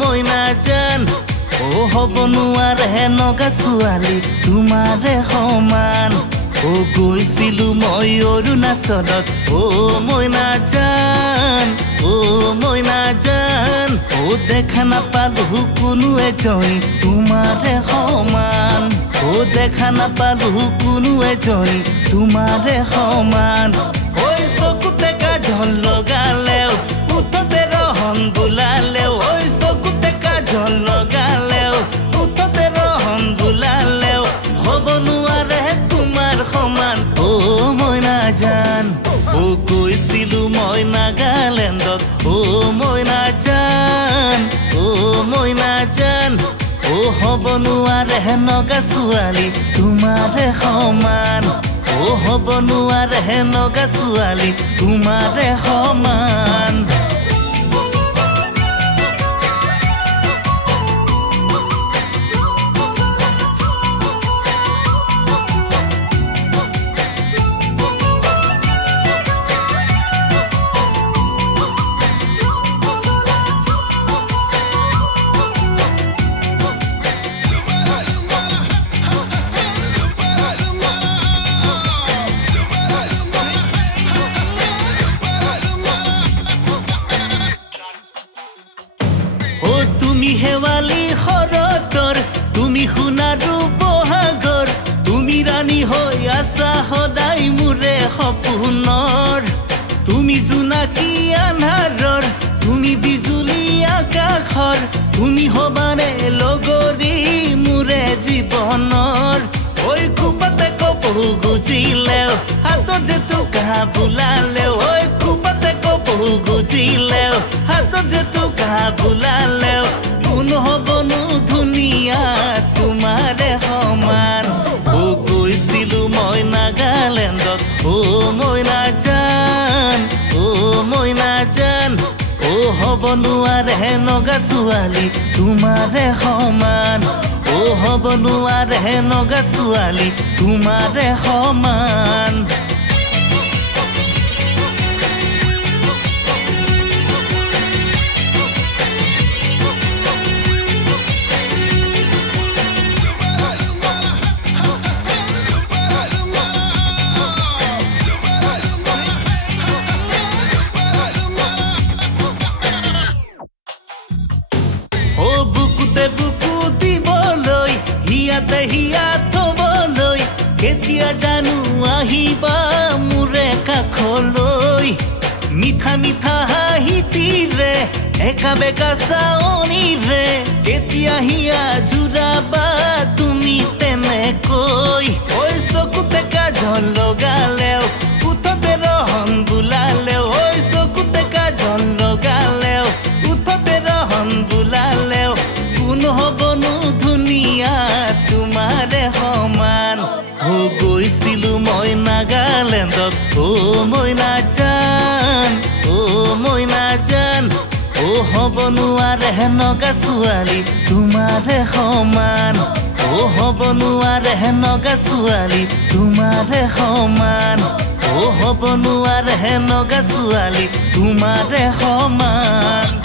মইনা জান হব নোৱাৰে হেনকা ছোৱালী তোমাৰে সমান গৈছিলো মই অৰুণাচলত মইনা জান দেখা নাপালো কোনো এজনী তোমাৰে সমান দেখা নাপালো কোনো এজনী তোমাৰে সমান ঐ চকুতে কাজল লগালেও উঠতে ৰহন বুলালেও ঐ চকুতে কাজল লগালেও উঠতে ৰহন বুলালেও হ'ব নোৱাৰে তোমাৰ সমান মইনা জান গৈছিলো মই নাগালেণ্ডত মইনা জান হ'ব নোৱাৰে হেনকা ছোৱালী তোমাৰে সমান হ'ব নোৱাৰে হেনকা ছোৱালী তোমাৰে সমান হেৱালি শৰতৰ তুমি সোণাৰু বহাগৰ তুমি ৰাণী হৈ আছা সদায় মোৰে সপোনৰ তুমি জোনাকী আন্ধাৰৰ তুমি বিজুলী আকাশৰ তুমি হবানে লগৰী মোৰে জীৱনৰ ঐ খুপাতে কপহু গুজিলেও হাতত যে তোকা বুলালেও ঐ খুপাতে কপহু গুজিলেও হাতত যে তোকা বুলালেও নহবনো ধুনীয়া তোমাৰে সমান গৈছিলো মই নাগালেণ্ডত মইনা জান হ'ব নোৱাৰে হেনকা ছোৱালী তোমাৰে সমান হ'ব নোৱাৰে হেনকা ছোৱালী তোমাৰে সমান বুকু দিবলৈ হিয়াতে হিয়া থবলৈ কেতিয়া জানো আহিবা মোৰে কাষলৈ মিঠা মিঠা হাঁহিতিৰে একা বেকা চাৱনিৰে কেতিয়া হিয়া জোৰাবা তুমি তেনেকৈ ঐ চকুতে কাজল লগালেও উঠতে ৰহন বুলালেও ঐ চকুতে কাজল লগালেও উঠতে ৰহন বুলালেও নহবনো ধুনীয়া তোমাৰে সমান গৈছিলো মই নাগালেণ্ডত মইনা জান হ'ব নোৱাৰে হেনকা ছোৱালী তোমাৰে সমান হ'ব নোৱাৰে হেনকা ছোৱালী তোমাৰে সমান হ'ব নোৱাৰে হেনকা ছোৱালী তোমাৰে সমান